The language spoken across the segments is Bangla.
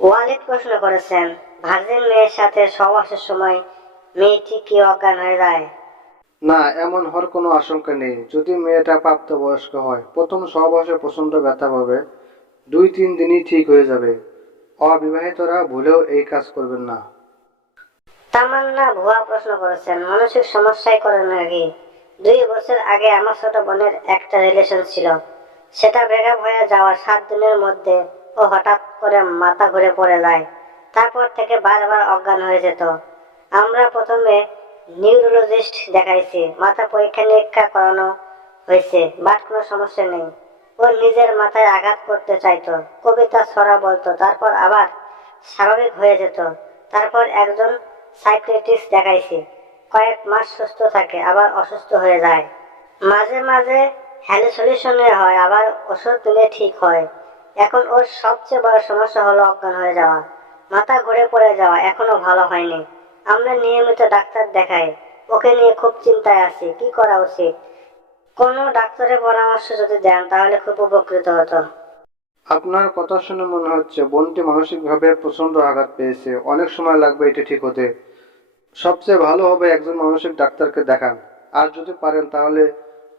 ওয়ালিদ প্রশ্ন করেছেন ভার্জিন মেয়ের সাথে সহবাসের সময় মেয়েটি কি অজ্ঞান হয়ে যায়। না এমন হওয়ার কোনো আশঙ্কা নেই। যদি মেয়েটা প্রাপ্তবয়স্ক হয় প্রথম সহবাসে প্রচণ্ড ব্যথা পাবে দুই তিন দিনই ঠিক হয়ে যাবে। অবিবাহিতরা ভুলেও এই কাজ করবেন না। তামান্না ভুয়া প্রশ্ন করেছেন মানসিক সমস্যায় করে নাকি? দুই বছর আগে আমার ছোট বোনের একটা রিলেশন ছিল। সেটা ব্রেকআপ হয়ে যাওয়ার সাত দিনের মধ্যে ও হঠাৎ করে মাথা ঘুরে পড়ে যায়। তারপর থেকে বারবার অজ্ঞান হয়ে যেত। আমরা প্রথমে নিউরোলজিস্ট দেখাইছি, মাথা পরীক্ষা নিরীক্ষা করানো হয়েছে, বাট কোনো সমস্যা নেই। ও নিজের মাথায় আঘাত করতে চাইতো, কবিতা ছড়া বলতো, তারপর আবার স্বাভাবিক হয়ে যেত। তারপর একজন সাইকিয়াট্রিস্ট দেখাইছি, কয়েক মাস সুস্থ থাকে, আবার অসুস্থ হয়ে যায়। মাঝে মাঝে হ্যালুসিনেশনে হয়, আবার ওষুধ দিলে ঠিক হয়। এখন ওর সবচেয়ে বড় সমস্যা হলো অজ্ঞান হয়ে যাওয়া। মাথা ঘুরে পড়ে যাওয়া এখনও ভালো হয়নি। আমরা নিয়মিত ডাক্তার দেখাই। ওকে নিয়ে খুব চিন্তায় আছি। কি করা উচিত? কোনো ডাক্তারের পরামর্শ যদি দেন, তাহলে খুব উপকৃত হতো। আপনার কথা শুনে মনে হচ্ছে বোনটি মানসিকভাবে প্রচণ্ড আঘাত পেয়েছে। অনেক সময় লাগবে এটি ঠিক হতে। সবচেয়ে ভালো হবে একজন মানসিক ডাক্তারকে দেখান। আর যদি পারেন, তাহলে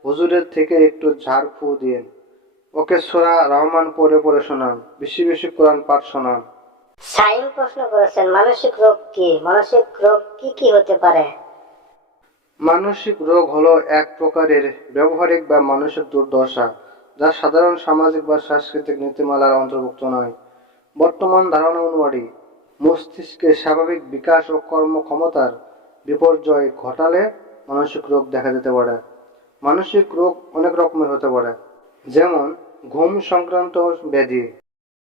হুজুরের থেকে একটু ঝাড় ফু দিন ওকে সোরা রহমান পড়ে পড়ে শোনান। বেশি বেশি কোরআন পাঠ শোনান। সাইন প্রশ্ন করেছেন মানসিক রোগ কি? মানসিক রোগ কি কি হতে পারে? মানসিক রোগ হলো এক প্রকারের ব্যবহারিক বা মানসিক দুর্দশা যা সাধারণ সামাজিক বা সাংস্কৃতিক নীতিমালার অন্তর্ভুক্ত নয়। বর্তমান ধারণা অনুযায়ী মস্তিষ্কের স্বাভাবিক বিকাশ ও কর্মক্ষমতার বিপর্যয় ঘটালে মানসিক রোগ দেখা দিতে পারে। মানসিক রোগ অনেক রকমের হতে পারে যেমন ঘুম সংক্রান্ত ব্যাধি।